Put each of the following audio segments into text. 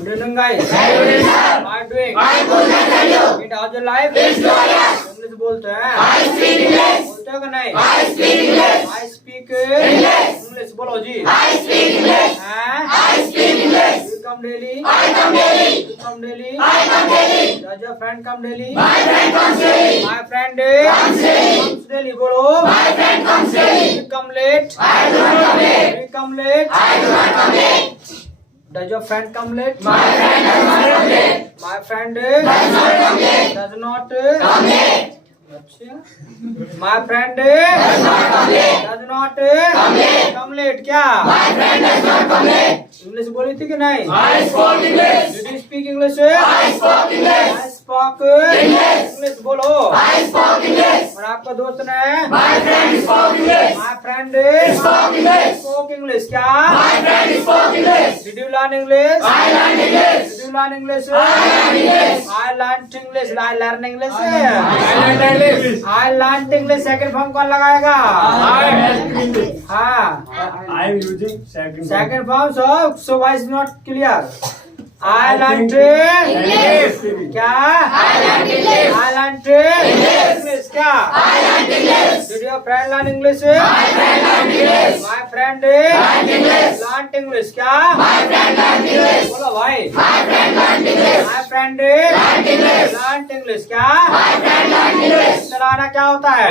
Good evening, guys. How are you doing? It how's your life? English बोलते हैं? बोलते हो कि नहीं? I speak English. बोलो जी. You come daily? You come daily? Does your friend come daily? My friend comes daily. बोलो. You come late? You come late? Does your friend come late? My friend does not come late. My friend does not come late. अच्छा. My friend does not come late. क्या? My friend does not come late. English बोली थी कि नहीं? I spoke English. Did you speak English? I spoke English. I spoke English. बोलो. I spoke English. और आपका दोस्त ने? My friend spoke English. My friend spoke English. Spoke English. क्या? My friend spoke English. Did you learn English? I learned English. Did you learn English? I learned English. I learned English. I learned English. I learned English. Second form कौन लगाएगा? हाँ. I am using second. Second form. So why is not clear? I learned English. क्या? I learned English. I learned English. क्या? I learned English. Did your friend learn English? My friend learned English. My friend learned English. Learned English. क्या? My friend learned English. बोलो भाई. My friend learned English. My friend learned English. Learned English. क्या? My friend learned English. चलाना क्या होता है?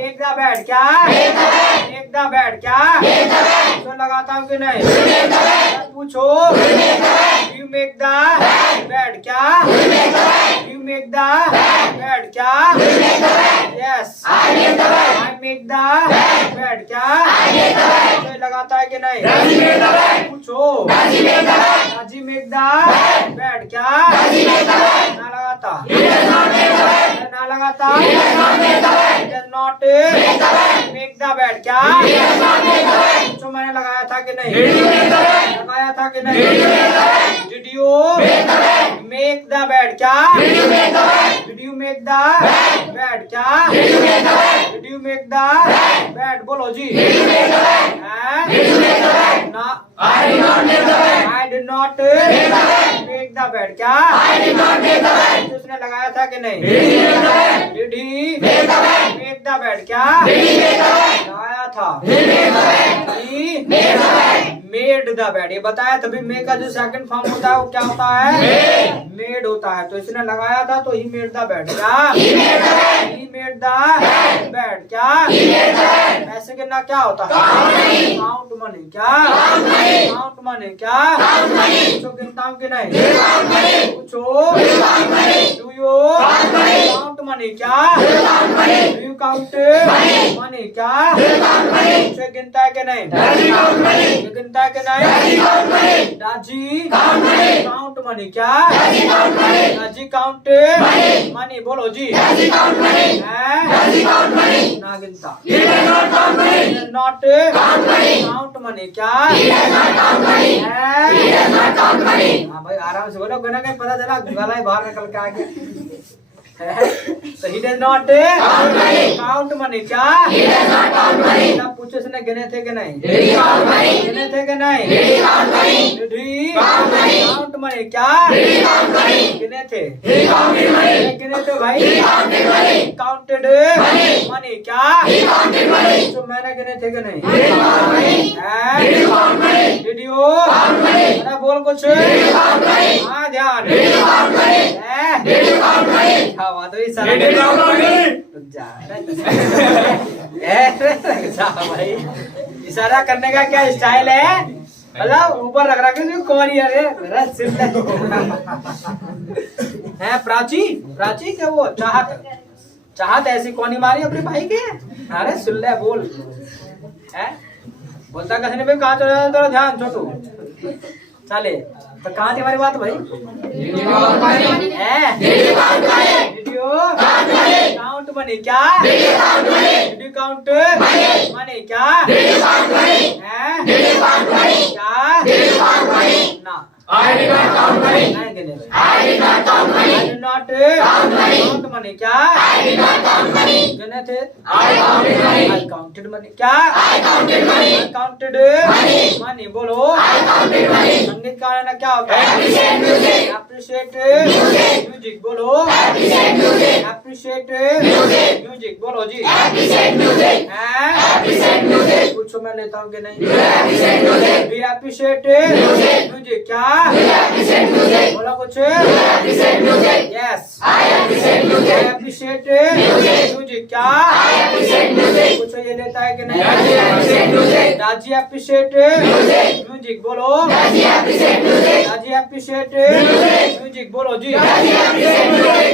Take the bed. क्या? Take the bed. Take the bed. क्या? Take the bed. तो लगाता हूँ कि नहीं? पूछो. You make the bed. क्या? You make the bed. क्या? Yes. I make the bed. क्या? तो लगाता है कि नहीं? पूछो. Does he make the bed? क्या? ना लगाता. ना लगाता. He does not make the bed. क्या? पूछो मैंने लगाया था कि नहीं? लगाया था कि नहीं? Did you make the bed? क्या? Did you make the bed? क्या? Did you make the bed? बोलो जी. ना. I did not make the bed. I did not make the bed. क्या? I did not make the bed. उसने लगाया था कि नहीं? Did he make the bed? Make the bed. क्या? लगाया था. He made the bed. ये बताया तभी make का जो सेकंड फॉर्म होता है वो क्या होता है? Made होता है. तो इसने लगाया था तो he made the bed. क्या? He made the bed. क्या? ऐसे गिनना क्या होता है? Count money. क्या? Count money. क्या? पूछो गिनता हूँ कि नहीं? पूछो. Do you count money? क्या? Do you count money? क्या? पूछो गिनता है कि नहीं? ये गिनता है कि नहीं? Does he count money? क्या? Does he count money? बोलो जी. ना गिनता. He does not count money. क्या? हाँ भाई आराम से बोलो. गना कहीं पता चला गला ही बाहर निकल के आ गया. तो he does not count money. क्या? आप पूछो इसने गिने थे कि नहीं? गिने थे कि नहीं? Did he count money? क्या? गिने थे. गिने थे भाई. Counted money. क्या? तो मैंने गिने थे कि नहीं? Did you? अरे बोल कुछ. हाँ ध्यान. हाँ तो भाई इशारा करने का क्या स्टाइल है? मतलब ऊपर रख रखे कौन है? प्राची क्या वो चाहत ऐसी कौन ही मारी अपने भाई के? अरे सुन ले बोल. है बोलता कैसे नहीं भाई? कहाँ चला तेरा ध्यान छोटू चले. तो कहाँ थी हमारी बात भाई? Count money. क्या? Did you count money? क्या? ना. I did not count money. I did not count money. I did not count money. money क्या? I did not count money. गिने थे? I counted money. I counted money क्या? I counted money. I counted money. Money बोलो. I counted money. संगीत का ना क्या होता है? Appreciate music. Appreciate music. Music बोलो. Appreciate music. Appreciate music. Music बोलो जी. Appreciate music. Appreciate music. पूछो मैं लेता हूँ कि नहीं? Appreciate music. We appreciate music. Music क्या? We appreciate music. बोला कुछ? We appreciate music. Yes. I appreciate music. I appreciate music. Music क्या? I appreciate music. पूछो ये लेता है कि नहीं? Raji appreciate music. Raji appreciate music. Music बोलो. Raji appreciate music. Raji appreciate music. Music बोलो जी. Raji appreciate music.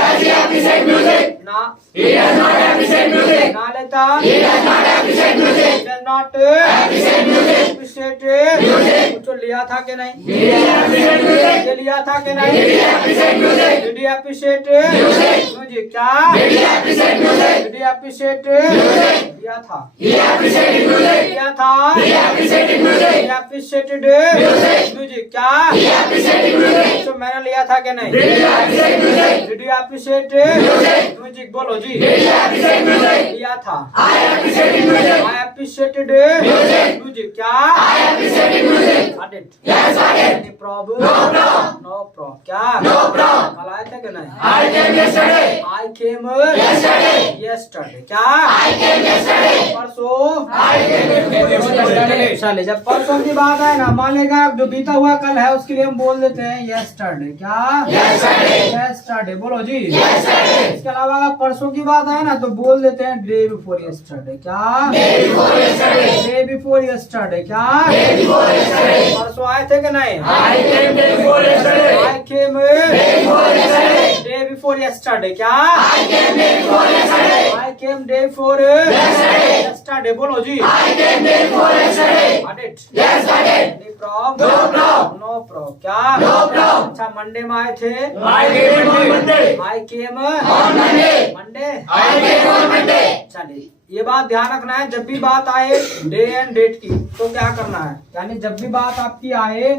Raji appreciate music. ना. He does not appreciate music. ना लेता. He does not appreciate music. He does not appreciate music. Appreciate music. पूछो लिया था कि नहीं? Did he appreciate music? ये लिया था कि नहीं? Did he appreciate music? Did he appreciate music? Music क्या? Did he appreciate music? Did he appreciate music? लिया था. He appreciated music. लिया था. He appreciated music. He appreciated music. Music क्या? He appreciated music. तो मैंने लिया था कि नहीं? Did he appreciate music? Did he appreciate music? Music बोलो जी. Did he appreciate music? लिया था. I appreciated music. I appreciated music. Music क्या? I appreciated music. Got it? Yes, I did. Any problem? No problem. No problem. क्या? No problem. कल आए थे कि नहीं? I came yesterday. I came yesterday. Yesterday क्या? I came yesterday. परसों? I came yesterday. चले जब परसों की बात है ना, मान लेगा जो बीता हुआ कल है उसके लिए हम बोल देते हैं yesterday क्या? Yesterday. Yesterday बोलो जी. Yesterday. इसके अलावा अगर परसों की बात है ना तो बोल देते हैं day before yesterday क्या? Day before yesterday. Day before yesterday क्या? Day before yesterday. परसों आए थे कि नहीं? I came day before yesterday. I came day before yesterday. Day before yesterday क्या? I came day before yesterday. I came day before yesterday. Yesterday बोलो जी. I came day before yesterday. Got it? Yes, I did. Any problem? No problem. No problem क्या? No problem. अच्छा Monday में आए थे? I came on Monday. I came on Monday. Monday? I came on Monday. चलिए ये बात ध्यान रखना है, जब भी बात आए डे एंड डेट की तो क्या करना है, यानी जब भी बात आपकी आए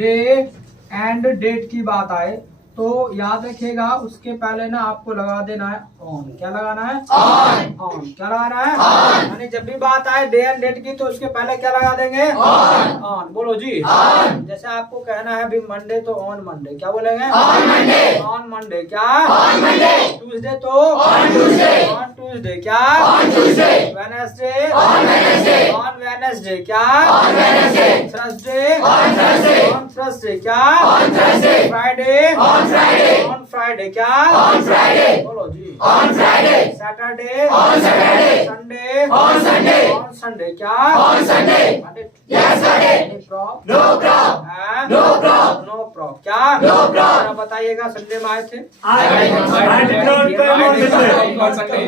डे एंड डेट की बात आए तो याद रखिएगा उसके पहले ना आपको लगा देना है ऑन. क्या लगाना है? ऑन. ऑन क्या लगाना है? ऑन. यानी जब भी बात आए डे एंड डेट की तो उसके पहले क्या लगा देंगे? ऑन. ऑन बोलो जी. ऑन. जैसे आपको कहना है अभी मंडे तो ऑन मंडे क्या बोलेंगे? On Monday. ऑन मंडे क्या? On Monday. ट्यूसडे तो ऑन ट्यूसडे. ऑन ट्यूसडे क्या? On Tuesday. Wednesday on Wednesday. On Wednesday क्या? On Wednesday. Thursday on Thursday. On Thursday क्या? On Thursday. Friday on Friday. On Friday क्या? On Friday. बोलो जी. On Friday. Saturday on Saturday. Sunday on Sunday. On Sunday क्या? On Sunday. Yes got it. Any problem? No problem. No problem. No problem क्या? No problem. बताइएगा Sunday में आए थे? I did not come on Sunday.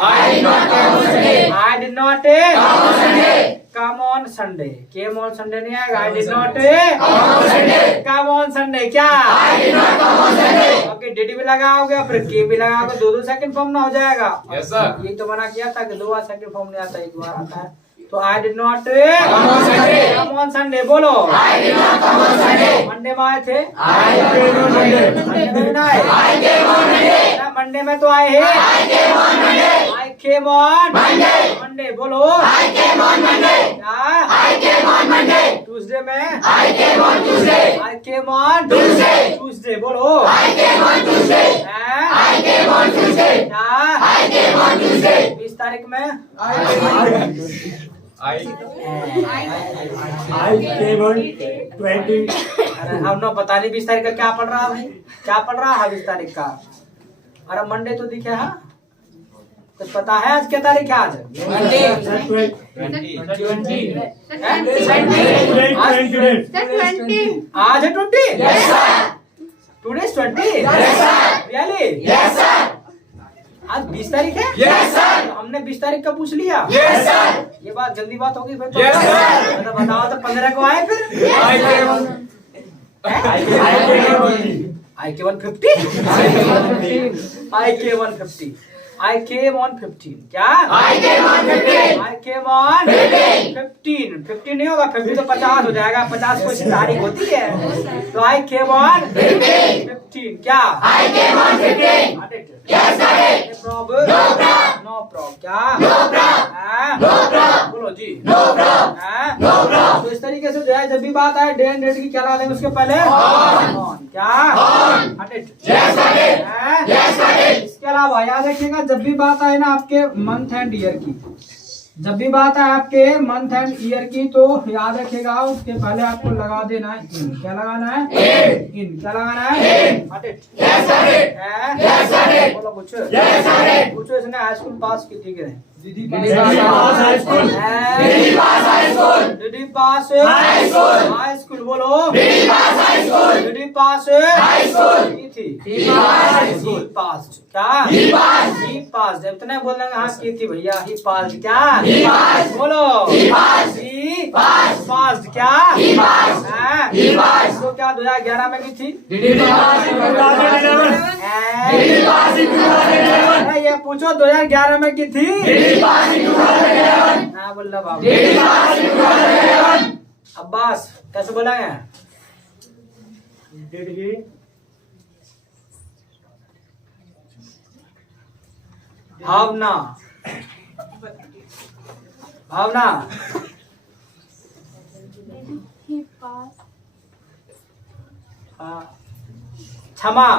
I did not come on Sunday. I did not come on Sunday. Come on Sunday. Came on Sunday नहीं आएगा. I did not come on Sunday. Come on Sunday क्या? I did not come on Sunday. Okay did भी लगाओगे फिर के भी लगाओगे, दो सेकंड फॉर्म ना हो जाएगा. Yes sir. यही तो मना किया था कि दो बार सेकंड फॉर्म नहीं आता, एक बार आता है. तो I did not come on Sunday. Come on Sunday बोलो. I did not come on Sunday. Monday में आए थे? I came on Monday. Monday में ना आए? I came on Monday. ना मंडे में तो आए हैं? I came on Monday. I came on Monday. Monday बोलो. I came on Monday. क्या? I came on Monday. Tuesday में? I came on Tuesday. I came on Tuesday. Tuesday बोलो. I came on Tuesday. I came on Tuesday. क्या? I came on Tuesday. 20 तारीख में? I came on 20. अरे हम ना पता नहीं 20 तारीख का क्या पढ़ रहा है भाई, क्या पढ़ रहा है 20 तारीख का? अरे मंडे तो दिखे है, कुछ पता है आज क्या तारीख है? आज मंडे 20. आज है 20. टुडे 20. रियली? आज 20 तारीख है? Yes sir. हमने 20 तारीख का पूछ लिया. Yes sir. ये बात जल्दी बात होगी फिर तो. Yes sir. तो बताओ तो 15 को आए फिर? I came on. I came 150. I came 150. I came on 15. क्या? I came on 15. I came on 15. 15 नहीं होगा, 50 तो 50 हो जाएगा, 50 कोई सी तारीख होती है, तो I came on 15. क्या? I came on 15. Yes, got it. Problem? No problem. No problem. क्या? No problem. No problem. बोलो जी. No problem. No problem. तो इस तरीके से जो है जब भी बात आए डे एंड डेट की क्या लगा देंगे उसके पहले? ऑन. क्या? On. Yes, got it. Yes, got it. इसके अलावा याद रखिएगा जब भी बात आए ना आपके मंथ एंड ईयर की, जब भी बात आए आपके मंथ एंड ईयर की, तो याद रखिएगा उसके पहले आपको लगा देना है इन. क्या लगाना है? इन. क्या लगाना है? Yes, got it. Yes, got it. बोलो पूछो. Yes, got it. पूछो इसने हाई स्कूल पास की थी कि नहीं? Did he pass high school? Did he pass high school? Did he pass High school. high school? बोलो. Did he pass high school? Did he pass High school. की थी? He passed high school. He passed. क्या? He passed. He passed. इतना बोल देंगे हाँ की थी भैया. He passed. क्या? He passed. बोलो. He passed. He Passed. passed. क्या? He passed. हाँ? He passed. तो क्या 2011 में की थी? Did he pass in 2011? Did he pass in 2011? ये पूछो 2011 में की थी? Did he pass in 2011? हाँ बोल रहा बाबू. Did he pass in 2011? Abbas कैसे बोला है? Did he? Bhavna. Bhavna. He passed. हाँ. क्षमा.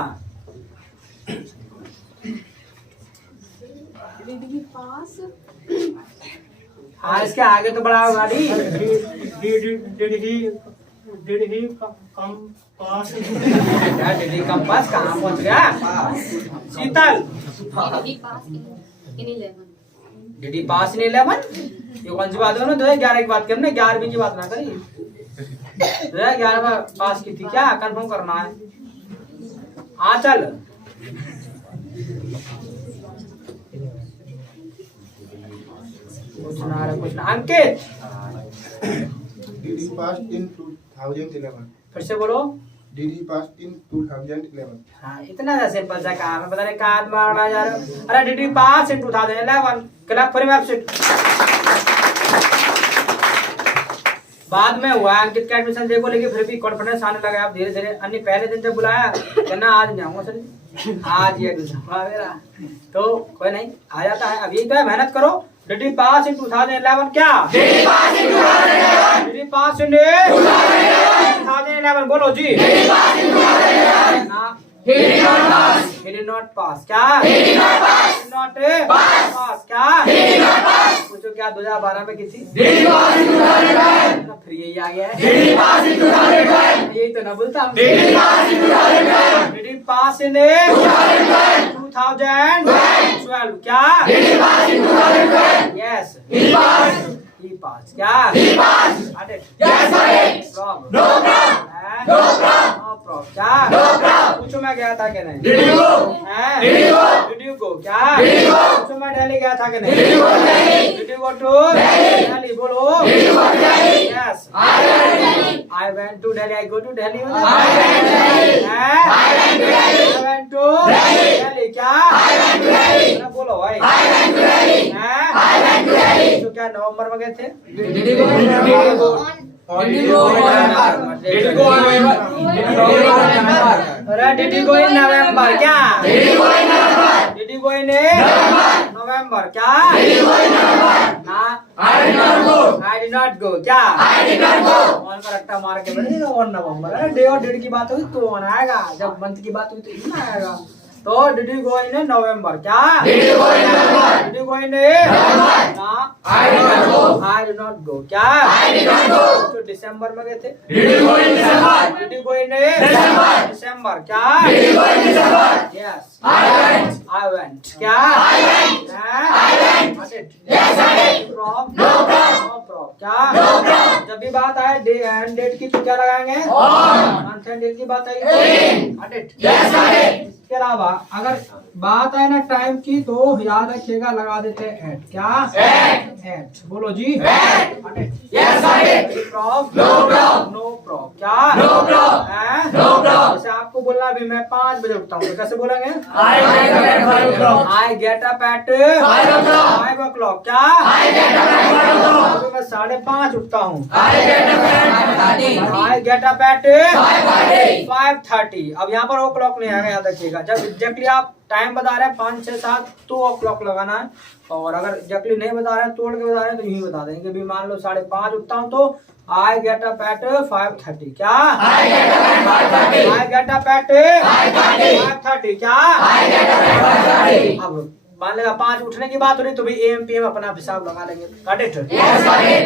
Did he pass? हाँ इसके आगे तो बड़ा होगा गाड़ी. Did he come pass? क्या दीदी कंपास कहाँ पहुँच गया? शीतल. Did he pass in 11? दीदी पास इन 11. ये कौन सी बात है ना? 2011 की बात करना, 11वीं की बात ना करी. 2011 में पास की थी. क्या कंफर्म करना है? हाँ चल. कुछ ना अंकित. Did he pass in 2011? फिर से बोलो. Did he pass in 2011? हाँ इतना सा सिंपल सा काम है, पता नहीं कहाँ मारना यार. अरे did you pass in 2011? Clap for him absent. बाद में हुआ अंकित का एडमिशन देखो, लेकिन फिर भी कॉन्फिडेंस आने लगा. आप धीरे धीरे अन्य पहले दिन जब बुलाया कहना आज नहीं आऊंगा सर, आज ये एडमिशन हुआ मेरा, तो कोई नहीं आ जाता है. अब यही तो है, मेहनत करो. Did you pass in 2011? क्या? Did he pass in 2011? Did you pass in 2011? 2011? बोलो जी. Did he pass in 2011? ना. He did not pass. He did not pass. क्या? He did not pass. He did not pass. क्या? He did not pass. पूछो क्या 2012 में की थी? Did he pass in 2012? फिर यही आ गया है. Did he pass in 2012? यही तो ना बोलता हम. Did he pass in 2012? Did he pass in 2012? 2012? क्या? Did he pass in 2012? Yes. He passed. He passed. क्या? He passed. Got it. Yes, got it. Problem. No problem. हैं? No problem. No problem. क्या? No problem. पूछो मैं गया था कि नहीं? Did you go? हैं? Did you go? Did you go? क्या? Did you go? पूछो मैं दिल्ली गया था कि नहीं? Did you go to Delhi? Did you go to Delhi? Delhi? बोलो. Did you go to Delhi? Yes. I went to Delhi. I went to Delhi. I go to Delhi. I went to Delhi. हैं? I went to Delhi. I went to Delhi. Delhi. क्या? I went to Delhi. ना बोलो भाई. I went to Delhi. हैं? I went to Delhi. तो क्या नवंबर में गए थे? Did you go? Did you go? Did you go in November? Did you go in November? Did you go in November? अरे did you go in November? क्या? Did you go in November? Did you go in November? November? क्या? Did you go in November? ना. I did not go. I did not go. क्या? I did not go. On का रट्टा मार के बैठ जाएगा और नवंबर. अरे डे और डेट की बात हुई तो ऑन आएगा, जब मंथ की बात हुई तो इन आएगा. तो did you go in November? क्या? Did you go in November? Did you go in November? ना. I did not go. I did not go. क्या? I did not go. तो दिसंबर में गए थे. Did you go in December? Did you go in December? December? क्या? Did you go in December? Yes. I went. I went. क्या? I went. हैं? I went. Got it. Yes, I did. From? No problem. No problem. क्या? No problem. जब भी बात आए day and date की तो क्या लगाएंगे? On. मंथ एंड डेट की बात आई In. Got it. Yes, I did. इसके अलावा अगर बात आए ना टाइम की तो याद रखिएगा लगा देते हैं एट. क्या? At. एट. बोलो जी. At. Got it. Yes, I did. From? No problem. No problem. क्या? No problem. हैं? No problem. जैसे आपको बोलना भी मैं 5 बजे उठता हूँ तो कैसे बोलेंगे? I get up at 5 o'clock. I get up at 5 o'clock. 5 o'clock. क्या? I get up at 5 o'clock. तो मैं 5:30 उठता हूँ। I get up at 5:30. I get up at 5:30. 5:30। अब यहाँ पर ओ क्लॉक नहीं आएगा, याद रखिएगा। जब एग्जैक्टली आप टाइम बता रहे हैं 5, 6, 7 तो ओ क्लॉक लगाना है, और अगर एग्जैक्टली नहीं बता रहे हैं, तोड़ के बता रहे हैं तो यूं बता देंगे भी मान लो 5:30 उठता हूँ तो I get up at 5:30। क्या? I get up at 5:30. I get up at 5:30। क्या? I get up at 5:30. अब मान लेगा 5 उठने की बात हो रही तो भी AM PM अपना हिसाब लगा लेंगे। Got it? Yes, got it.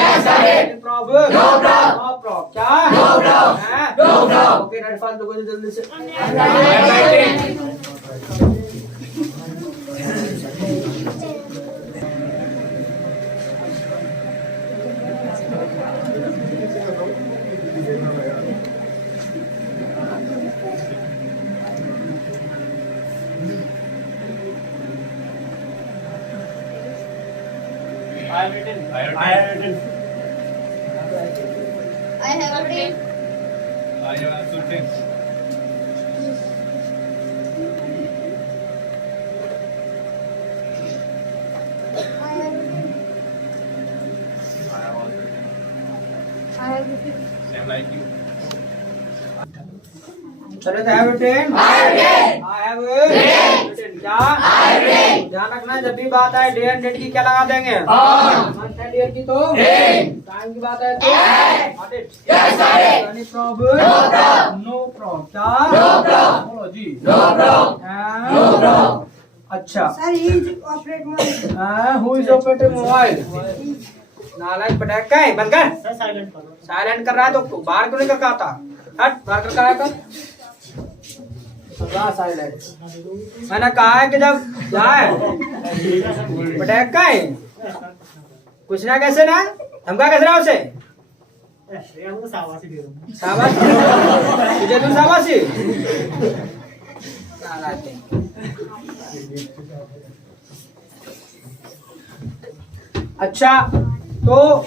Yes, got it. Any problem? No problem. No problem। क्या? No problem. हैं? No problem. Okay, right, fast लोगों से जल्दी से। I have written. I have written. I have written. चलो I have written। I have written. I have written। क्या? I have written. ध्यान रखना जब भी बात आए डे एंड डेट की क्या लगा देंगे? On. मंथ एंड ईयर की तो In. टाइम की बात है तो At. Got it? Yes, got it. Any problem? No problem. No problem। क्या? No problem. बोलो जी। No problem. And- No problem. अच्छा। Sir, he is operate mobile. Who is operating mobile? नालायक पटाख का है, बंद कर। साइलेंट कर रहा है तो बाहर क्यों नहीं करके आता? हट, बाहर करके आया कर। साइलेंट। मैंने कहा है कि जब जाए पटाख का है, कुछ ना कैसे ना धमका कैसे रहा उसे? शाबाशी। तुझे तू शाबाशी। अच्छा, तो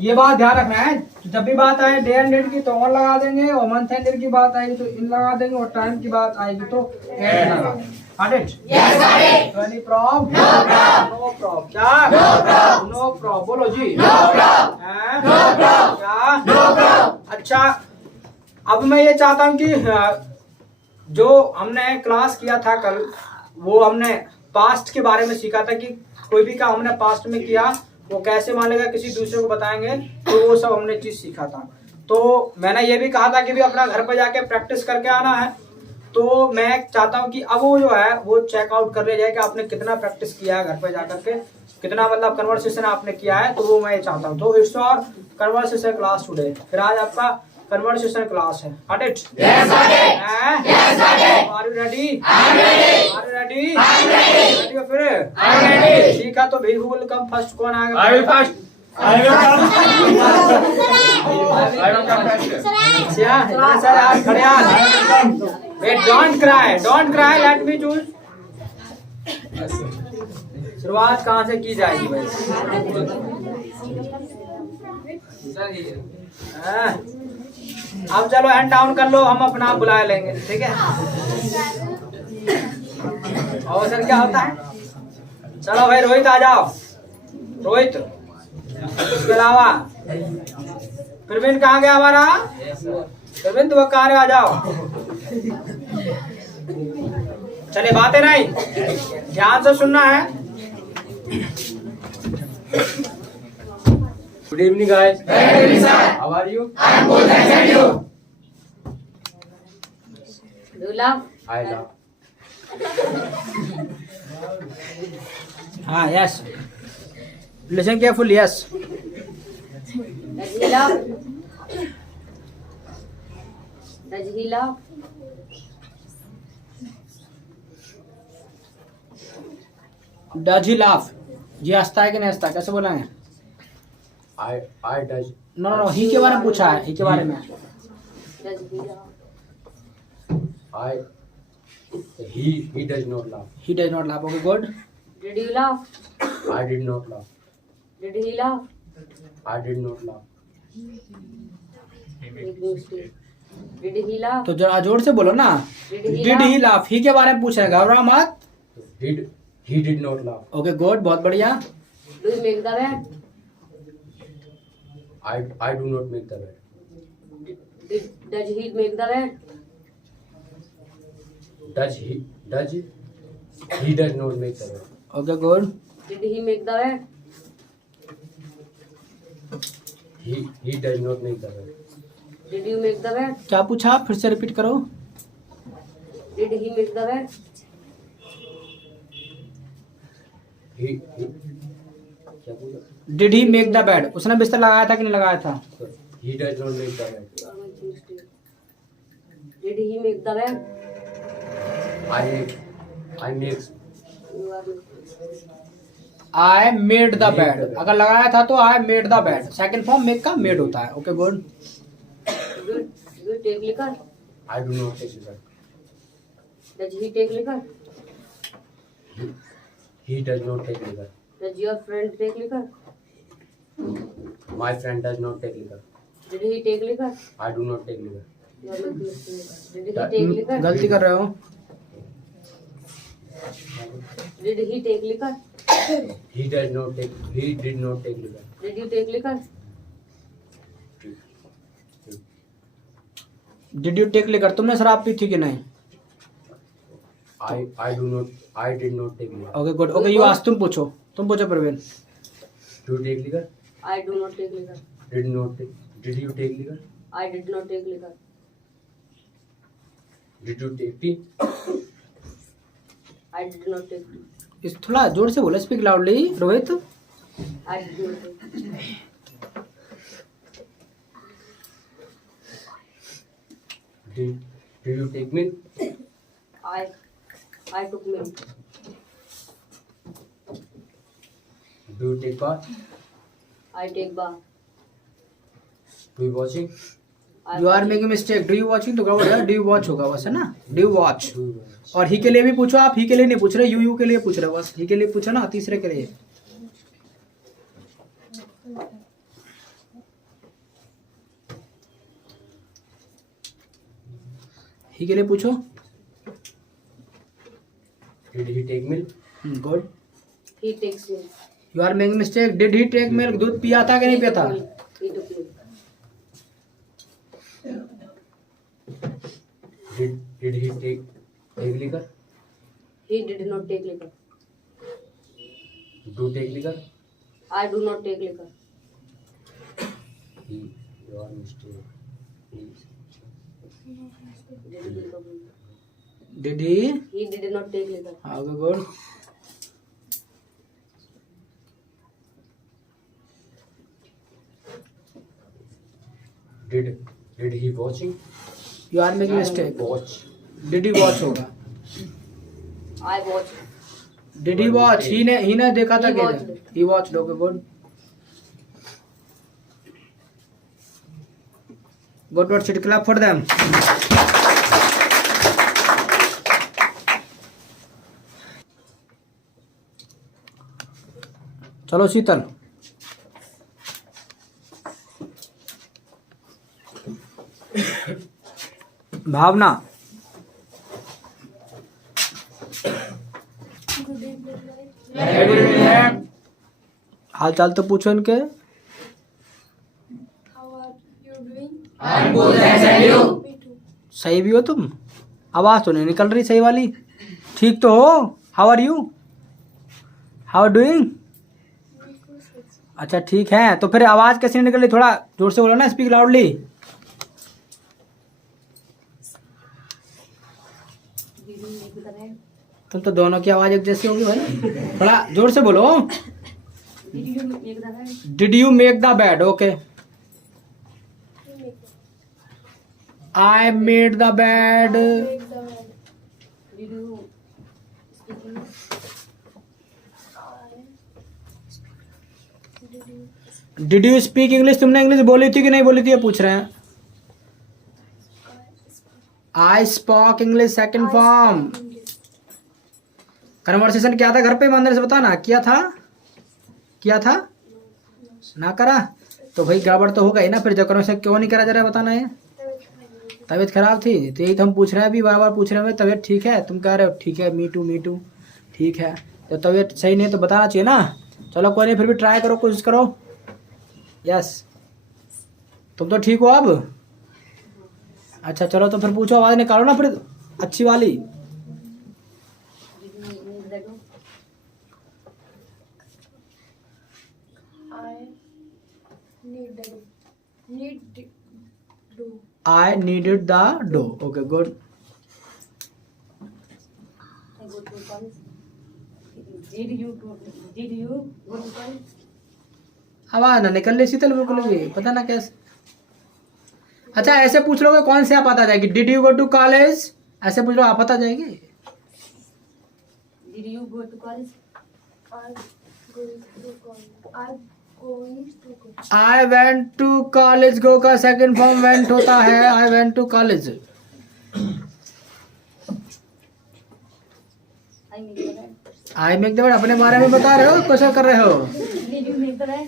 ये बात ध्यान रखना है, जब भी बात आए डे एंड डेट की तो ऑन लगा देंगे, और मंथ एंड ईयर की बात आएगी तो इन लगा देंगे, और टाइम की बात आएगी तो एट लगा देंगे। Got it? Yes, got it. Any problem? No problem. No problem। क्या? No problem. No problem। बोलो जी। No problem. हैं? No problem. क्या? No problem. अच्छा, अब मैं ये चाहता हूँ कि जो हमने क्लास किया था कल, वो हमने पास्ट के बारे में सीखा था कि कोई भी काम हमने पास्ट में किया वो कैसे मानेगा, किसी दूसरे को बताएंगे, तो वो सब हमने चीज सीखा था। तो मैंने ये भी कहा था कि भी अपना घर पर जाके प्रैक्टिस करके आना है। तो मैं चाहता हूँ कि अब वो जो है वो चेकआउट कर लिया जाए कि आपने कितना प्रैक्टिस किया है घर पे जाकर के, कितना मतलब कन्वर्सेशन आपने किया है, तो वो मैं चाहता हूँ। तो इट्स और कन्वर्सेशन क्लास टुडे। फिर आज आपका कन्वर्सेशन क्लास है। Got it? Yes, got it. Yes, got it. Are you ready? I'm ready. Are you ready? I'm ready. Ready हो फिर? I'm ready. ठीक है, तो भी who will come first? कौन आएगा? I will first. I will come first. Sir आज खड़े आज। Wait, don't cry. Don't cry. Let me choose. शुरुआत कहाँ से की जाएगी भाई? हाँ। अब चलो हैंड डाउन कर लो, हम अपना आप बुला लेंगे, ठीक है? और सर क्या होता है? चलो भाई रोहित आ जाओ। रोहित, इसके अलावा प्रवीण कहाँ गया हमारा? प्रवीण तुम कहाँ आ जाओ। चले बातें नहीं, ध्यान से सुनना है। Good evening, guys. Good evening, sir. How are you? I am good, thanks, and you? Do love. I love. हाँ, yes. Listen carefully, yes. Does he love? Does he love? Does he laugh? जी हंसता है कि नहीं हंसता? कैसे बोलेंगे? I does. No, ही के बारे में पूछा है, ही के बारे में। Does he love? He does not laugh. He does not laugh. Okay, good. Did you laugh? I did not laugh. Did he laugh? I did not laugh. Make me mistake. Did he laugh? तो जरा जोर से बोलो ना। Did he did he laugh? Laugh, he के बारे में पूछ रहे हैं, घबरा मत। He did not laugh. Okay good, बहुत बढ़िया। Do you make the bed? I do not make the bed. Does he make the bed? He does not make the bed. Okay good. Did he make the bed? He does not make the bed. Did you make the bed? क्या पूछा, फिर से repeat करो। Did he make the bed? क्या बोला? Did he make the bed, उसने बिस्तर लगाया था कि नहीं लगाया था? He does not make the bed. You are making mistake. Did he make the bed? I make. You are making. I made the bed, अगर लगाया था तो आई made the bed, second form make का मेड होता है। Okay good. Do you take liquor? I do not take liquor. Does he take liquor? He does not take liquor. Does your friend take liquor? My friend does not take liquor. Did he take liquor? I do not take liquor. You are making mistake. Did he take liquor? गलती कर रहे हो। Did he take liquor? He did not take liquor. Did you take liquor? Did you take liquor, तुमने शराब P थी कि नहीं? I did not take liquor. Okay good. Okay you आज तुम पूछो Praveen. Do you take liquor? I do not take liquor. Did you take liquor? I did not take liquor. Did you take tea? I did not take tea. इस थोड़ा जोर से बोलो, speak loudly Rohit. I did not take tea. Did you take milk? I took milk. Do you take bath? I take bath. Do you watching? I you are watch- making mistake, do you watching तो क्या do you watch होगा बस, है ना? Do you watch. Do you watch? और ही के लिए भी पूछो, आप ही के लिए नहीं पूछ रहे, यू के लिए पूछ रहे हो, बस ही के लिए पूछो ना, तीसरे के लिए। ही के लिए पूछो। Did he take milk? Good. He takes milk. You are making mistake, did he take milk, दूध पिया था कि नहीं पिया था? He took milk. Did he take liquor? He did not take liquor. Do you take liquor? I do not take liquor. You are mistaken. Please. Did he take liquor? Did he? He did not take liquor. Okay good. Did he watching? You are making mistake, Watch. Did he watch होगा। I watched. Did he watch, he ने देखा था He कि watched. He watch. Okay good. Good word, sit clap for them. चलो शीतल। भावना। हाल चाल तो पूछो इनके। How are you doing? I'm good, thanks, and you? Me too. सही भी हो तुम, आवाज तो नहीं निकल रही सही वाली। ठीक तो हो? How are you, how are doing? अच्छा ठीक है, तो फिर आवाज कैसे नहीं निकल रही, थोड़ा जोर से बोलो ना, speak loudly. Did you make the bed? तुम तो दोनों की आवाज एक जैसी होगी भाई, थोड़ा जोर से बोलो। Did you make the bed? Did you make the bed? Okay. I made the bed. Make the bed. Did you speak English? Did you speak English, तुमने इंग्लिश बोली थी कि नहीं बोली थी, ये पूछ रहे हैं। I spoke English second form. Conversation क्या था घर पे, ईमानदारी से बताना, किया था ना करा? तो भाई गड़बड़ तो होगा ही ना, फिर जकरों से क्यों नहीं करा जा रहा है बताना है। तबीयत खराब थी तो यही तो हम पूछ रहे हैं, अभी बार बार पूछ रहे हैं तबीयत ठीक है, तुम कह रहे हो ठीक है, मी टू ठीक है। तो तबीयत सही नहीं है तो बताना चाहिए ना। चलो कोई नहीं, फिर भी ट्राई करो, कोशिश करो। यस, तुम तो ठीक हो अब। अच्छा चलो तो फिर पूछो, आवाज़ निकालो ना फिर अच्छी वाली। I needed the dough. Okay, good. Did you go to college? आवाज ना निकल रही शीतल बिल्कुल भी, पता ना कैसे। अच्छा ऐसे पूछ लोगे कौन से आप पता जाएगी। Did you go to college, ऐसे पूछ लो आप पता जाएगी। Did you go to college? I went to college, go का सेकंड फॉर्म वेंट होता है। I went to college. I make the bed अपने बारे में बता रहे हो, क्वेश्चन कर रहे हो। Did you make the bed?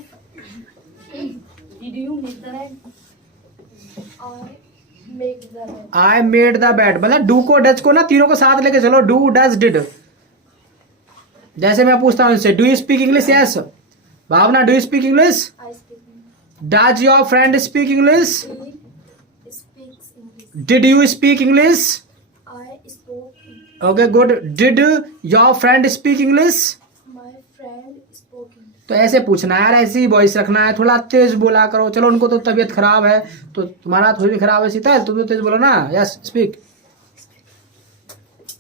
Did you make the bed? I made the bed, मतलब डू को डच को ना तीनों को साथ लेके चलो। Do does did. जैसे मैं पूछता हूँ इनसे, do you speak English? Yes. Bhavna, do you speak English? Does your friend speak English? Did you speak English? Okay good. Did your friend speak English? तो ऐसे पूछना है यार, ऐसी ही वॉइस रखना है, थोड़ा तेज बोला करो। चलो उनको तो तबीयत खराब है तो तुम्हारा थोड़ी खराब है शीतल, तुम तो तेज बोलो ना। Yes speak.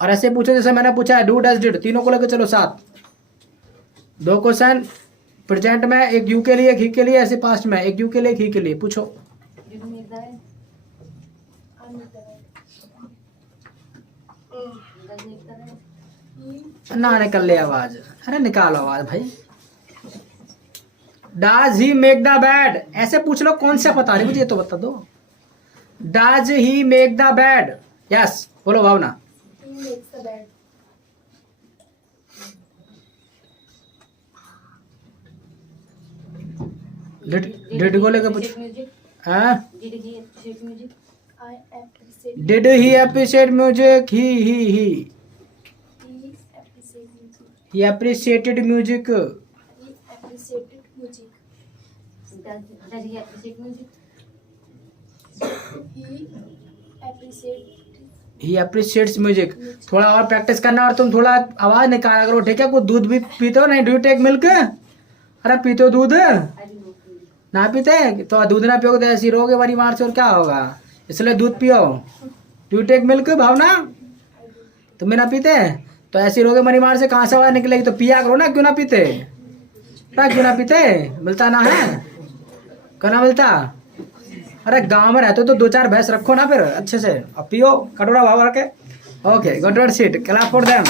और ऐसे पूछो जैसे मैंने पूछा है, डू डज डिड, तीनों को लेकर चलो साथ। दो क्वेश्चन प्रेजेंट में, एक यू के लिए एक ही के लिए, ऐसे पास्ट में एक यू के लिए एक ही के लिए पूछो। Did you make the bed? Does make the bed? ना निकल ले आवाज, अरे निकालो आवाज भाई। Does he make the bed, ऐसे पूछ लो कौन सा पता नहीं मुझे, तो बता दो। Does he make the bed? Yes बोलो भावना। डिड को लेकर पूछ। हाँ, Did he appreciate music? Did he appreciate music? He appreciated music. Does he appreciate music? He appreciates music. थोड़ा और प्रैक्टिस करना और तुम थोड़ा आवाज निकाला करो, ठीक है। कुछ दूध भी पीते हो? नहीं। Do you take milk? अरे पीते हो दूध? I didn't know. ना पीते तो दूध ना पियोगे तो ऐसी रोगे बड़ी मार से, और क्या होगा, इसलिए दूध पियो। डू यू टेक मिल्क भावना? तुम्हें ना पीते तो ऐसी रोगे मरी मार से, कहाँ से आवाज निकलेगी, तो पिया करो ना। क्यों ना पीते? क्यों ना पीते? मिलता ना है, क्यों ना मिलता? अरे गांव में रहते हो तो दो चार भैंस रखो ना फिर अच्छे से, अब पियो कटोरा भाव रखे। Okay got your seat, clap for them.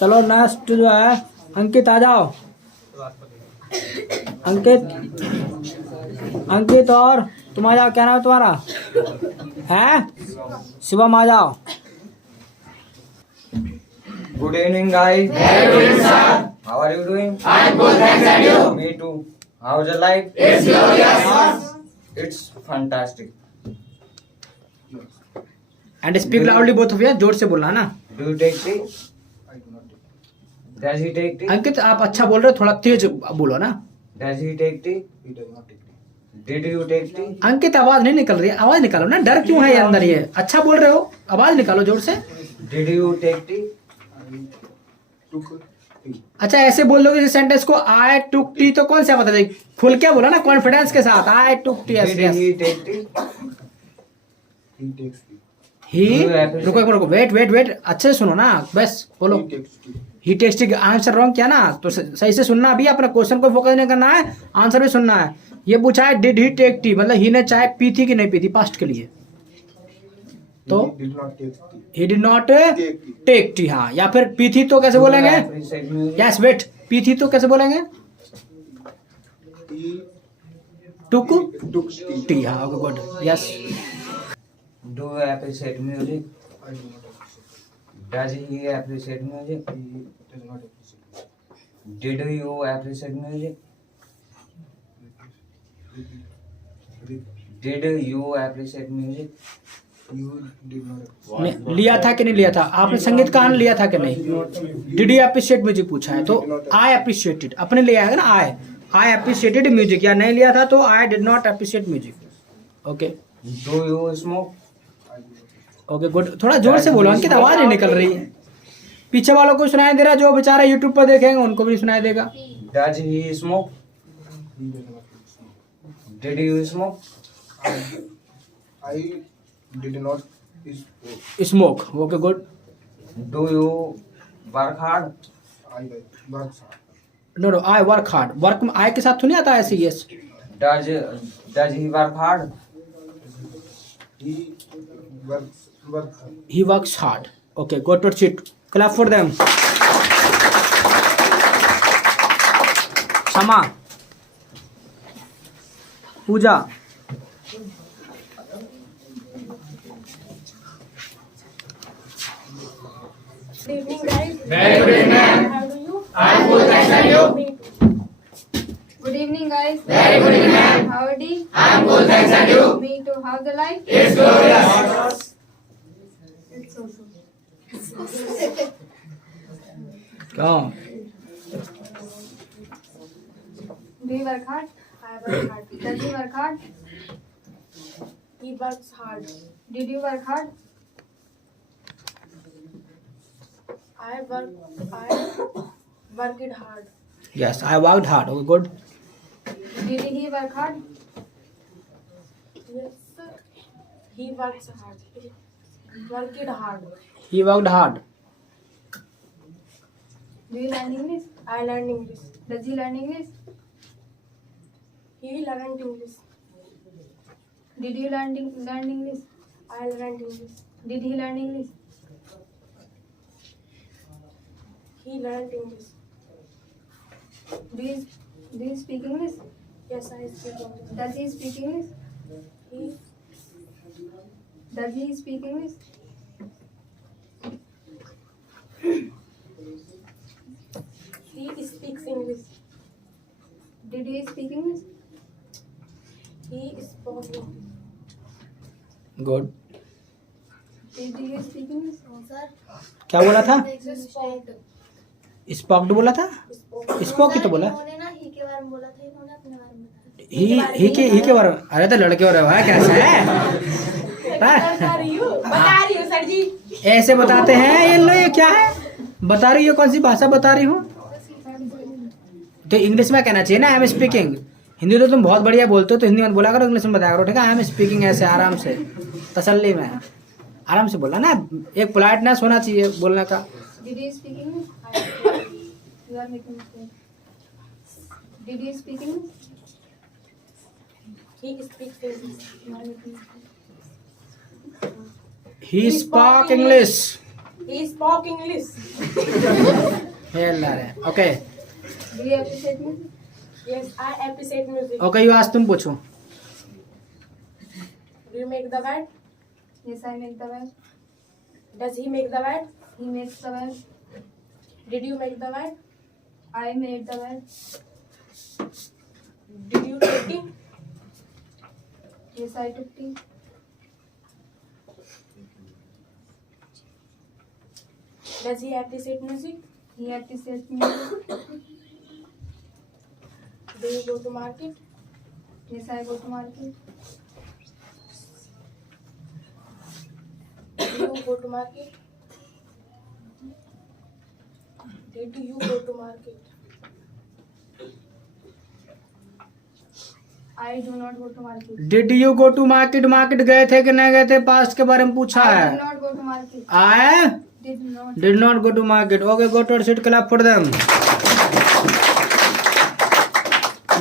चलो नेक्स्ट जो है अंकित, आ जाओ। अंकित और तुम आ जाओ। क्या नाम है तुम्हारा? है शिवम, आ जाओ। Good evening, guys. Very good, sir. How are you doing? I'm good, thanks, and you? Me too. How's your life? It's glorious. It's fantastic. And speak loudly both of you, जोर से बोलना ना। Do you take tea? I do not take Does he take tea? अंकित आप अच्छा बोल रहे हो, थोड़ा तेज बोलो ना। Does he take tea? He does not take tea. Did you take tea? अंकित आवाज नहीं निकल रही है, आवाज निकालो ना। डर क्यों है ये अंदर? ये अच्छा बोल रहे हो, आवाज निकालो जोर से। Did you take tea? I took tea. अच्छा ऐसे बोल दोगे इस सेंटेंस को, आई टुक टी, तो कौन सा पता चले? खुल के बोला ना, कॉन्फिडेंस के साथ। I took tea. Did he take tea? He takes tea. He रुको वेट अच्छे से सुनो ना, बस बोलो। He takes tea. He text answer wrong किया ना, तो सही से सुनना। अभी अपना क्वेश्चन को फोकस नहीं करना है, आंसर भी सुनना है। ये पूछा है डिड ही टेक टी, मतलब ही ने चाय पी थी कि नहीं पी थी, पास्ट के लिए। तो He did not take tea. He did not Take tea. Take tea. हाँ, या फिर पी थी तो कैसे बोलेंगे? Appreciate music. यस वेट, पी थी तो कैसे बोलेंगे? He took took tea. Tea. हाँ okay good, yes. Do you appreciate music? I do not appreciate. Does he appreciate music? He does not appreciate. Did you appreciate music? Did you appreciate music? You did not appreciate. नहीं, लिया था कि नहीं लिया था? आपने संगीत का आनंद लिया था कि नहीं? डिड यू अप्रिशिएट म्यूजिक पूछा है, तो आई अप्रिशिएटेड अपने लिया है ना, आई अप्रिशिएटेड म्यूजिक, या नहीं लिया था तो I did not appreciate music. Okay Do you smoke? Okay good. थोड़ा जोर से बोलो अंकित, आवाज नहीं निकल रही है. पीछे वालों को सुनाई दे रहा है, जो बेचारा यूट्यूब पर देखेंगे उनको भी सुनाई देगा. Does he smoke? He does not appreciate. Did you smoke? I did not smoke. Smoke. Okay good. Do you work hard? I work hard. No no, I work hard. Work में I के साथ तो नहीं आता ऐसे. Yes. Does he work hard? He works hard. He works hard. Okay go to seat. Clap for them. Kshama. Pooja. Good evening, guys. Very good evening. How do you? I'm good, thanks, and you? Good evening, guys. Very good evening. Howdy. I'm good, thanks, and you? Me too. How's the life? It's glorious. It's so. क्यों? Do you work hard? I work hard. Does he work hard? He works hard. Did you work hard? I worked hard. Yes I worked hard. Okay good. Did he work hard? Yes, sir. He works hard. Worked hard. He worked hard. Do you learn English? I learned English. Does he learn English? He learned English. Did you learn English? I learned English. Did he learn English? He learned English. Do you speak English? Yes, I speak English. Does he speak English? He Does he speak English? speaks English. Did he speak English? He spoke English. Good. Did he speak English? क्या बोला था? Spoke. स्पॉक्ड बोला था. Spoke ही तो बोला. ही के बारे में बोला था, इन्होंने अपने बारे में बताया। ही के बारे में. अरे तो लड़के हो रहे हो कैसा है? बता रही हूँ सर जी। ऐसे बताते हैं ये लोग. ये क्या है बता रही हो? कौन सी भाषा बता रही हूँ? तो इंग्लिश में कहना चाहिए ना, आई एम स्पीकिंग. हिंदी तो तुम बहुत बढ़िया बोलते हो, तो हिंदी में बोला करो, इंग्लिश में बताया करो. ठीक है, आई एम स्पीकिंग. ऐसे आराम से तसल्ली में आराम से बोला ना. एक पोलाइटनेस होना चाहिए बोलने का. Did he speak English? You are making mistake. Did he speak English? He speaks English. You are making mistake. He spoke English. He spoke English. Okay Do you appreciate music? Yes, I appreciate music. Okay you आज तुम पूछो. Do you make the bed? Yes, I make the bed. Does he make the bed? He makes the bed. Did you make the bed? I made the bed. Did you take tea? Yes, I took tea. Does he appreciate music? He appreciates music. Do you go to market? Yes, I go to market. Do you go to market? Did you go to market? I do not go to market. Did you go to market. Market गए थे कि नहीं गए थे, past के बारे में पूछा I है. did not go to market. I Did not. Did not go to market. Okay go to seat. Clap for them.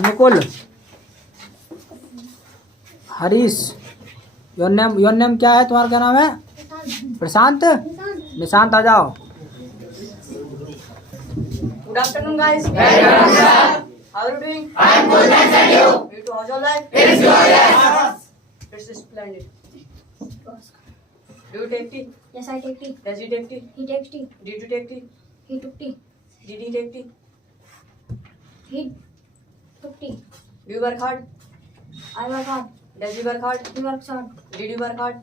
Mukul. Harish. Your name क्या है? तुम्हारा क्या नाम है? प्रशांत. निशांत आ जाओ. Good afternoon, guys. How are you doing? I'm good, thanks, and you? You too. How's your life? It is glorious. It's splendid. Do you take tea? Yes, I take tea. Does he take tea? He takes tea. Did you take tea? He took tea. Did he take tea? He took tea. Do you work hard? I work hard. Does he work hard? He works hard. Did you work hard?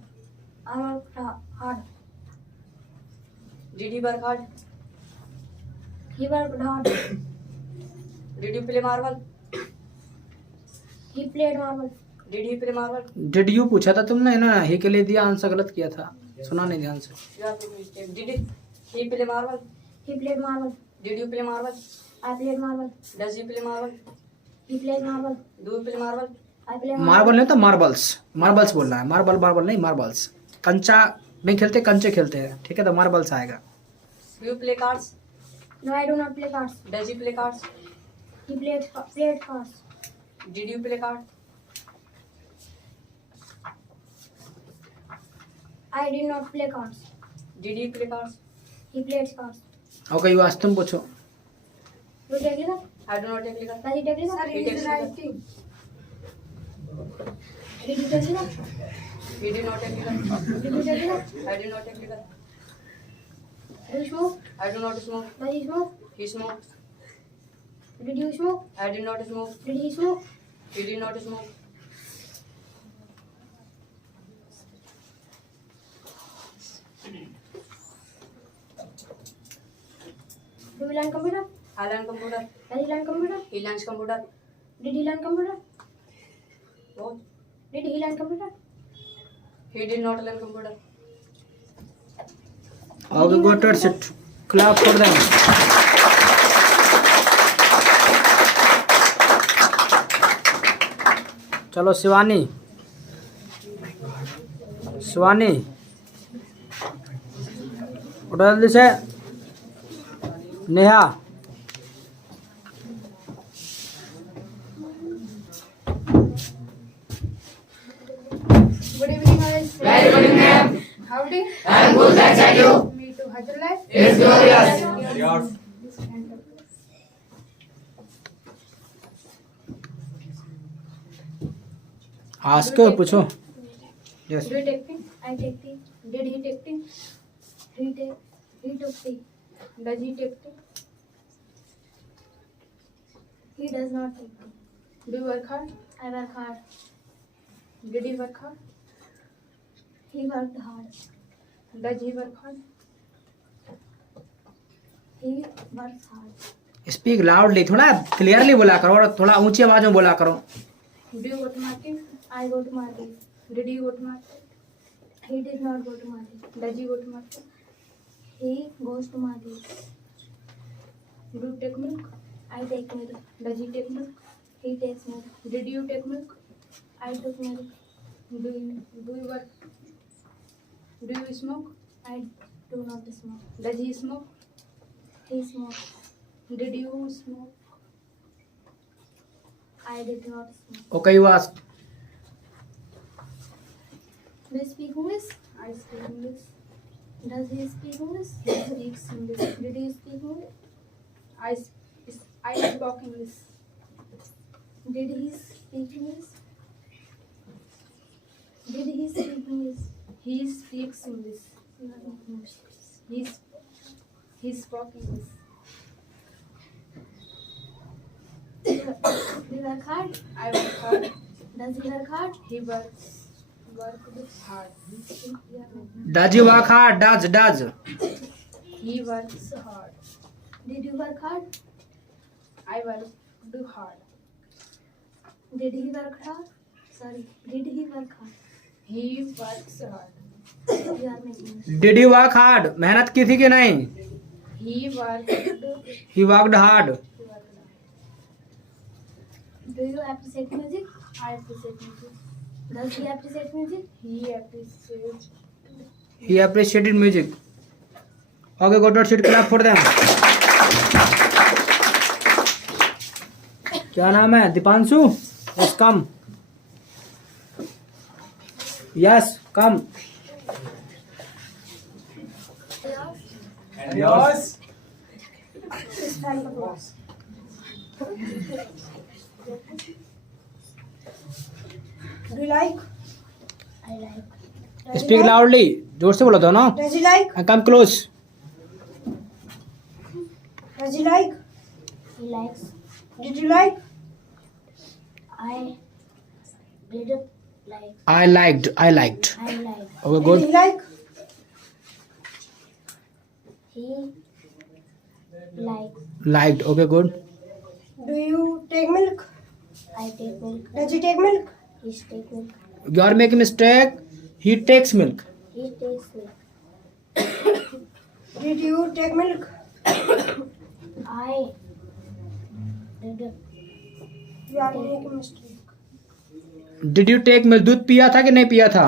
I work hard. Did he work hard? He worked hard. Did you play marble? He played marble. Did he play marble? Did you पूछा था तुमने ना, ही के लिए दिया answer गलत किया था, सुना नहीं ध्यान से. You have made mistake. Did he play marble? He played marble. Did you play marble? I played marble. Does he play marble? He played marble. Do you play marble? I play marble. Marble नहीं तो marbles, marbles बोल रहा है, marble marble नहीं, marbles. कंचा नहीं खेलते, कंचे खेलते हैं, ठीक है, तो मार्बल्स आएगा. Do you play cards? No, I do not play cards. Does he play cards? He played cards. Did you play cards? I did not play cards. Did he play cards? He played cards. Okay you आज तुम पूछो. You take liquor? I do not take liquor. Does he take liquor? He takes liquor. Did you take liquor? He did not take liquor. Did you take liquor? I did not take liquor. Do you smoke? I do not smoke. Does he smoke? He smokes. Did you smoke? I did not smoke. Did he smoke? He did not smoke. Do you learn computer? I learn computer. Does he learn computer? He learns computer. Did he learn computer? What? Did he learn computer? He did not learn computer. Okay go to sit, clap for them. चलो शिवानी, शिवानी उठो जल्दी से. Neha, Good evening, guys. Very good evening, ma'am. Howdy. I'm good, thanks, and you? Me too. How's your life? It's glorious. Yours. Ask पूछो. Yes. Do you take tea? I take tea. Did he take tea? He took tea. Does he take tea? He does not take tea. Do you work hard? I work hard. Did he work hard? He worked hard. Does he work hard? He works hard. Speak loudly, थोड़ा clearly बोला करो और थोड़ा ऊंची आवाज में बोला करो. Do you go to market? I go to market. Did you go to market? He did not go to market. Does he go to market? He goes to market. Do you take milk? I take milk. Does he take milk? He takes milk. Did you take milk? I took milk. Do you work? Do you smoke? I do not smoke. Does he smoke? He smokes. Did you smoke? I did not smoke. Okay you ask. Do you speak English? I speak English. Does he speak English? He speaks English. Did he speak English? I spoke English. Did he speak English? Did he speak English? He speaks English. He spoke English. Do you work hard? I work hard. Does he work hard? He worked hard. Does you work hard? Does. He works hard. Did you work hard? I work hard. Did he work hard? Sorry. Did he work hard? He works hard. You are making it. Did you work hard? मेहनत की थी कि नहीं? He worked. He worked hard. Do you appreciate music? I appreciate music. Does he appreciate music? He appreciates. He appreciated music. Okay go to sit, clap for them. क्या नाम है? Deepanshu. Yes come. Yes come. And yours? This type of box. Do you like? I like. Speak loudly, जोर से बोलो दोनों. Does he like? Come close. Does he like? He likes. Did you like? I didn't like. I liked. I like. Okay, Did good. he like? He like. Liked. Okay, good. Do you take milk? I take milk. Does he take milk? He take milk. You are making mistake. He takes milk. He takes milk. Did you take milk? I didn't. You are making mistake. Did you take milk? दूध पिया था कि नहीं पिया था?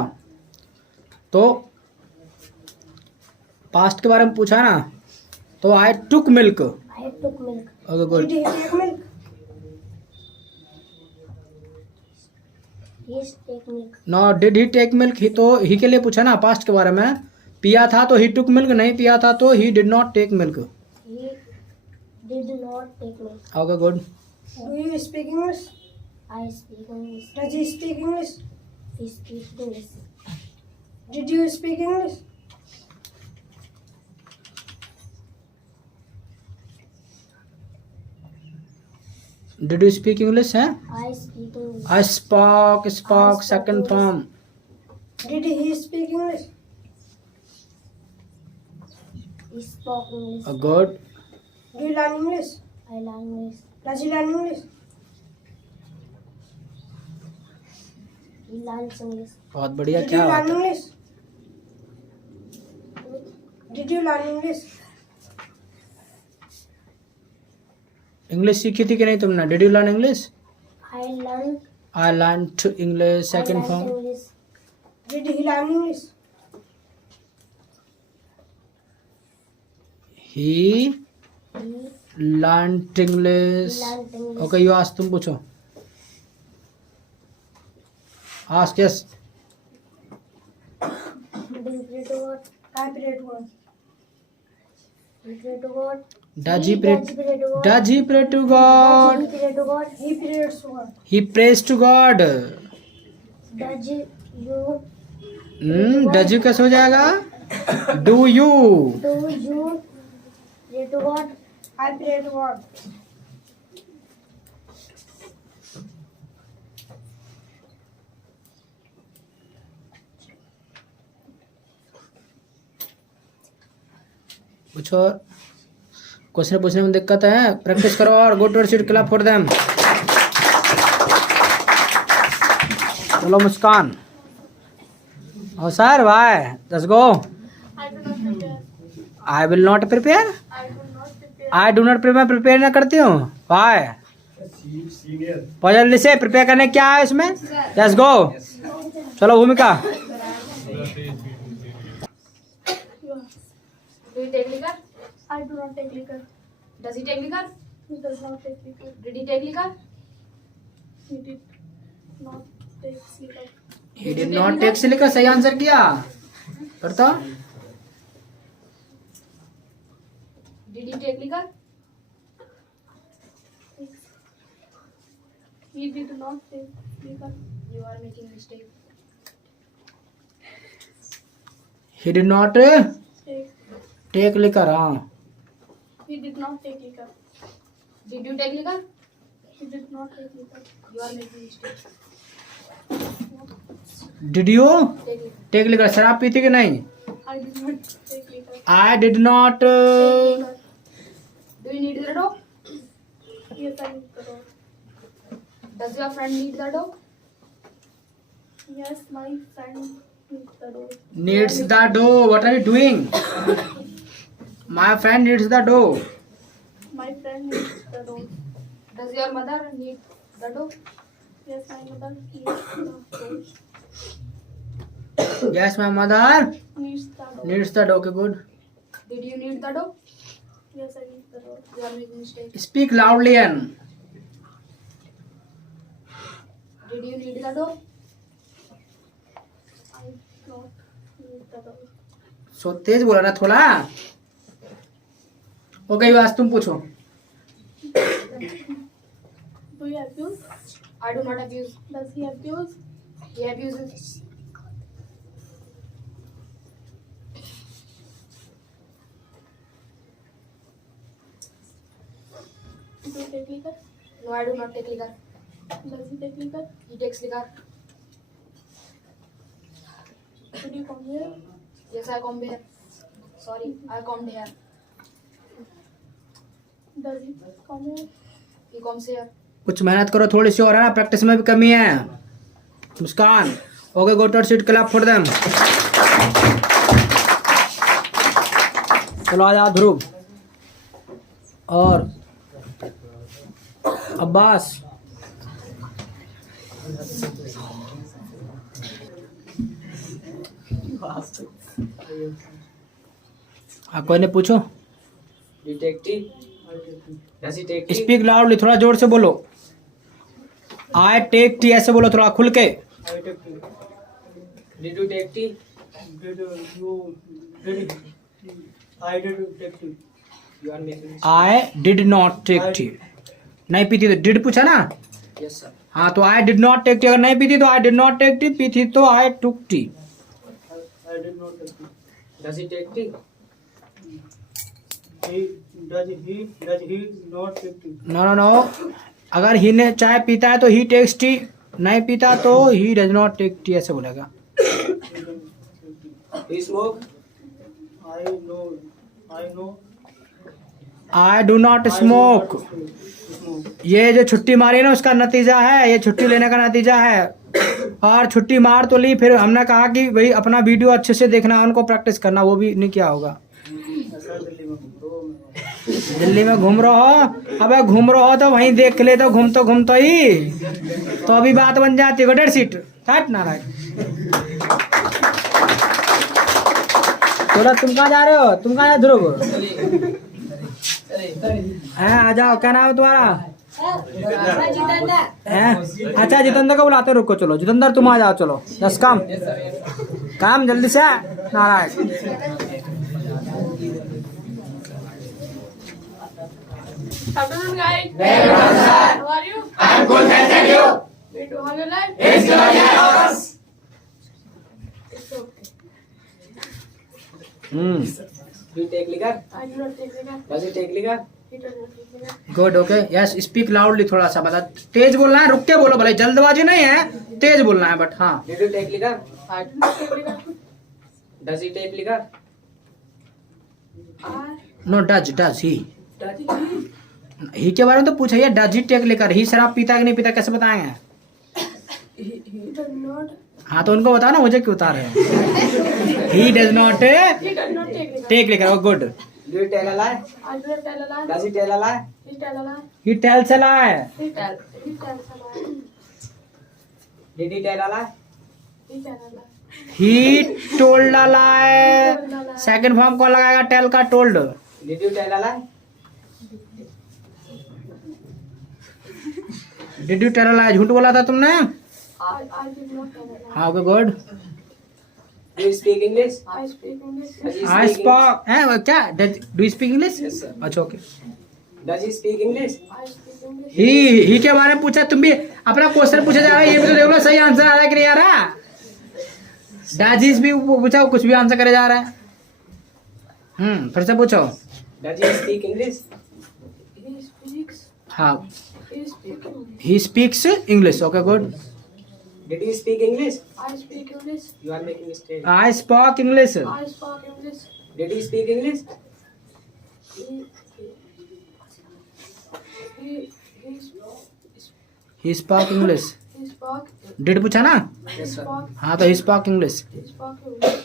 तो past के बारे में पूछा ना, तो I took milk. I took milk. Okay, Did good. he take milk? He take milk. No, did he take milk? ही तो ही के लिए पूछा ना पास्ट के बारे में. पिया था तो he took milk, नहीं पिया था तो he did not take milk. He did not take milk. Okay, good. Do you speak English? I speak English. Does he speak English? He speaks English. Did you speak English? Did you speak English? है? I speak English. I spoke second form. Did he speak English? He spoke English. Good. Do you learn English? I learn English. Does he learn English? He learns English. बहुत बढ़िया. Did you क्या learn बात है. English? Did you learn English? English सीखी थी कि नहीं तुमने? Did you learn English? I learned. I learned English second I form. learned English. Did he learn English? He He learned English. learned English. Okay, you ask. तुम पूछो. Ask, yes. Do you pray to God? I pray to God. You pray to God. Does he pray? Does he pray to God? Does he pray to Does God? he pray to God? He prays to God. He prays to God. Does you Does you कैसे हो जाएगा? Do you? do you pray to God? I pray to God. पूछो. Question पूछने में दिक्कत है? Practice करो और go to seat. Clap for them. चलो Muskan. Oh sir, why? Let's go. I do not prepare. I will not prepare. I do not prepare. I do not prepare. Prepare ना करती हूँ. Why? जल्दी से प्रिपेयर करने क्या है इसमें? Let's go. चलो भूमिका. Do you take liquor? I do not take liquor. Does he take liquor? He does not take liquor. Did he take liquor? He did not take liquor. He did not take silica. सही answer किया. करता. Did he take liquor? He did not take liquor. You are making mistake. He did not take liquor. हाँ. He did not take liquor. Did you take liquor? He did not take liquor. You are making mistake. Did you Take liquor. take liquor? शराब पीती कि नहीं? I did not take liquor. I did not. Take liquor. Do you need the dog? Yes, I need the dog. Does your friend need the dog? Yes, my friend needs the dog. Needs the dough. What are you doing? My friend needs the dough. My friend needs the dog. Does your mother need the dog? Yes, my mother needs the dog. Yes, my mother Needs the dog. needs the dough. Okay, good. Did you need the dog? Yes, I need the dog. You are making mistake. Speak loudly and. Did you need the dog? I not need the dog. So तेज बोला ना थोड़ा. Okay, you ask. तुम पूछो. Do you abuse? I do not abuse. Does he abuse? He abuses. do take liquor? No, I do not take liquor. Does he take liquor? He takes liquor. Should you come here? Yes, I come here. Sorry, I come here. Does he come here? He comes here. कुछ मेहनत करो थोड़ी सी, और है ना, practice में भी कमी है। Muskaan, okay, go to seat, clap for them. चलो आ जाओ ध्रुव और अब्बास। हाँ, कोई ने पूछो। Detective, does he take tea? Speak loudly, थोड़ा जोर से बोलो। आई टेक टी ऐसे बोलो, थोड़ा खुल के। Did you take tea? You are making mistake. I did not take tea. नहीं पीती तो डिड पूछा ना। Yes, sir. हाँ, तो I did not take tea, अगर नहीं पीती तो I did not take tea, पीती तो I took tea. Does he take tea? No no no, अगर ही ने चाय पीता है तो ही टेक्स टी, नहीं पीता तो he does not take tea ऐसे बोलेगा। He smoke? I do not smoke. ये जो छुट्टी मारी है ना, उसका नतीजा है, ये छुट्टी लेने का नतीजा है। और छुट्टी मार तो ली, फिर हमने कहा कि भाई अपना वीडियो अच्छे से देखना, उनको प्रैक्टिस करना, वो भी नहीं किया होगा। दिल्ली में घूम रहे हो? अबे घूम रहे हो तो वहीं देख ले, तो घूमतो ही तो अभी बात बन जाती है। डेढ़ सीट हट ना राइट। तुम कहाँ जा रहे हो? तुम कहाँ जा ध्रुव? हैं, आ जाओ। क्या नाम है तुम्हारा? हैं? अच्छा, जितेंद्र को बुलाते, रुको। चलो जितेंद्र, तुम आ जाओ। चलो जस्ट कम, काम जल्दी से। Narayan, Afternoon, guys. How are you? I'm good, thank you. Wait, how are you like? It's good, yes. It's okay. Do you take liquor? I do not take liquor. Does he take liquor? He does not take liquor. Good, okay, yes. Speak loudly, थोड़ा सा बता, तेज बोलना है, रुक के बोलो, भले जल्दबाजी नहीं है, तेज बोलना है, बट हाँ। Did you take liquor? I do not take liquor. Does he take liquor? No, does he. Does he? He के बारे में तो पूछा है, डज ही टेक लेकर। ही शराब पीता है कि नहीं पीता, कैसे बताएंगे? He does not. हाँ, तो उनको बताओ ना, मुझे क्यों बता रहे हो? He does not He does not take liquor. Take लेकर, good. Do you tell a lie? I do not tell a lie. Does he tell a lie? He tell a lie. He tells a lie. He tells a lie. Did he tell a lie? He tell a lie. He told a lie. Second form कौन लगाएगा? Tell का told. Did you tell a lie? Did you tell a lie? झूठ बोला था तुमने? I did not tell a lie. हाँ, okay, good. Do you speak English? I speak English. Does he I speak English? Spoke है क्या? Do you speak English? Yes, sir. अच्छा, okay. Does he speak English? I speak English. ही के बारे में पूछा, तुम भी अपना क्वेश्चन पूछा जा रहा है, ये भी तो देख लो सही आंसर आ रहा है कि नहीं आ रहा। डाजिस भी पूछा, कुछ भी आंसर करे जा रहा है। फिर से पूछो। Does he speak English? He speaks. हाँ, He speaks English. He speaks English, okay, good. Did he speak English? I speak English. You are making mistake. I spoke English. I speak English. Did he speak English? He he spoke English. he spoke. डिड पूछा ना? He Yes, sir. spoke. हाँ, तो he spoke English. He spoke English.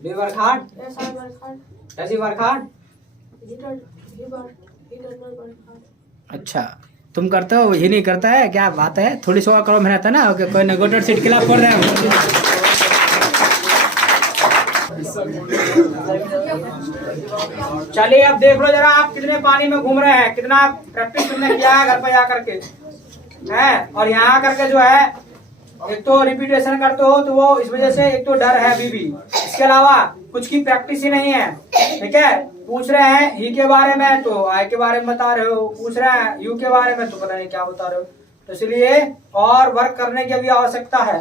Do you work hard? Yes, I work hard. Does he work hard? He does not work hard. अच्छा, तुम करते हो, ये नहीं करता है, क्या बात है? थोड़ी सी और करो मेहनत, है ना? ओके, कोई नेगोटिएट सीट के लिए पढ़ रहे हैं। चलिए, अब देख लो जरा, आप कितने पानी में घूम रहे हैं, कितना प्रैक्टिस तुमने किया है घर पे जा करके, है? और यहाँ करके जो है, एक तो रिपीटेशन करते हो, तो वो इस वजह से एक तो डर है अभी भी, इसके अलावा कुछ की प्रैक्टिस ही नहीं है। ठीक है, पूछ रहे हैं ही के बारे में तो आई के बारे में बता रहे हो, पूछ रहे हैं यू के बारे में तो पता नहीं क्या बता रहे हो। तो इसलिए और वर्क करने की भी आवश्यकता है,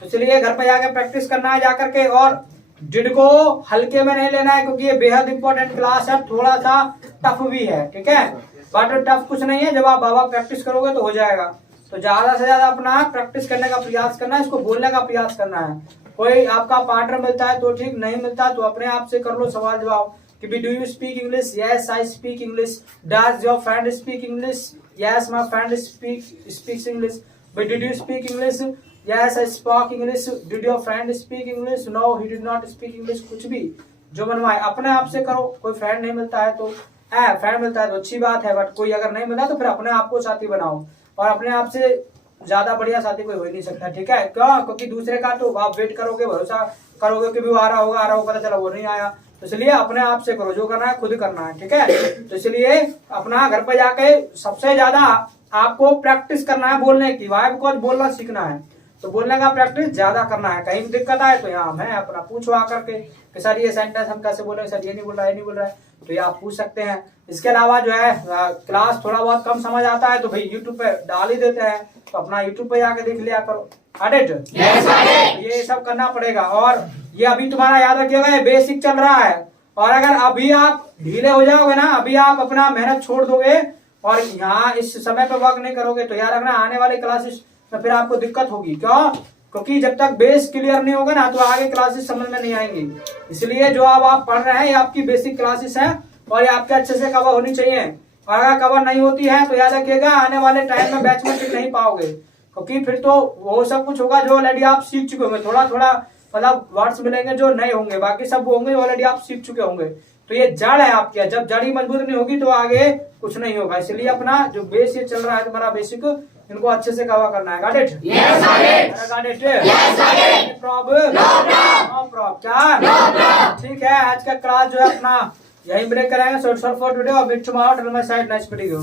तो इसलिए घर पे जाके प्रैक्टिस करना है जा करके। और डिड को हल्के में नहीं लेना है, क्योंकि ये बेहद इंपॉर्टेंट क्लास है, थोड़ा सा टफ भी है, ठीक है। बट टफ कुछ नहीं है, जब आप बाबा प्रैक्टिस करोगे तो हो जाएगा। तो ज्यादा से ज्यादा अपना प्रैक्टिस करने का प्रयास करना है, इसको बोलने का प्रयास करना है। कोई आपका पार्टनर मिलता है तो ठीक, नहीं मिलता तो अपने आप से कर लो सवाल जवाब कि भी do you speak English, yes I speak English, does your friend speak English, yes my friend speaks English, but did you speak English, yes I speak English, did your friend speak English, no he did not speak English. कुछ भी जो बनवाए अपने आप से करो। कोई friend नहीं मिलता है तो फ्रेंड मिलता है तो अच्छी बात है, बट कोई अगर नहीं मिला तो फिर अपने आप को साथी बनाओ, और अपने आप से ज्यादा बढ़िया साथी कोई हो ही नहीं सकता, ठीक है। क्यों? क्योंकि दूसरे का तो आप वेट करोगे, भरोसा करोगे कि भी वो आ रहा होगा, पता चला वो नहीं आया, तो इसलिए अपने आप से करो, जो करना है खुद करना है, ठीक है। तो इसलिए अपना घर पे जाके सबसे ज्यादा आपको प्रैक्टिस करना है बोलने की, वाई बिकॉज बोलना सीखना है, तो बोलने का प्रैक्टिस ज्यादा करना है। कहीं दिक्कत आए तो यहाँ मैं अपना पूछो आकर के कि सर ये सेंटेंस हम कैसे बोले, सर ये नहीं बोल रहा है, ये नहीं बोल रहा है, तो ये आप पूछ सकते हैं। इसके अलावा जो है क्लास थोड़ा बहुत कम समझ आता है तो भाई यूट्यूब पे डाल ही देते हैं, तो अपना यूट्यूब पे जाके देख लिया करो। ये सब करना पड़ेगा। और ये अभी तुम्हारा याद रखिएगा, ये बेसिक चल रहा है, और अगर अभी आप ढीले हो जाओगे ना, अभी आप अपना मेहनत छोड़ दोगे और यहाँ इस समय पे वर्क नहीं करोगे, तो याद रखना आने वाली क्लासेस में फिर आपको दिक्कत होगी। क्यों? क्योंकि जब तक बेस क्लियर नहीं होगा ना तो आगे क्लासेस समझ में नहीं आएंगी। इसलिए जो अब आप पढ़ रहे हैं ये आपकी बेसिक क्लासेस है, और ये आपके अच्छे से कवर होनी चाहिए। और अगर कवर नहीं होती है तो याद रखिएगा आने वाले टाइम में बैच में टिक नहीं पाओगे, क्योंकि फिर तो वो सब कुछ होगा जो ऑलरेडी आप सीख चुके होंगे। थोड़ा थोड़ा मतलब वर्ड्स मिलेंगे जो नहीं होंगे, बाकी सब होंगे ऑलरेडी आप सीख चुके होंगे। तो ये जड़ है आपकी, जब जड़ ही मजबूत नहीं होगी तो आगे कुछ नहीं होगा। इसलिए अपना जो बेस ये चल रहा है तुम्हारा बेसिक, इनको अच्छे से कवर करना है। Got it? Yes got it. Yes got it. Problem? No problem. क्या? ठीक है, आज का क्लास जो है अपना यहीं ब्रेक कराएंगे। So it's all for today, और meet tomorrow on my side. Nice meeting you.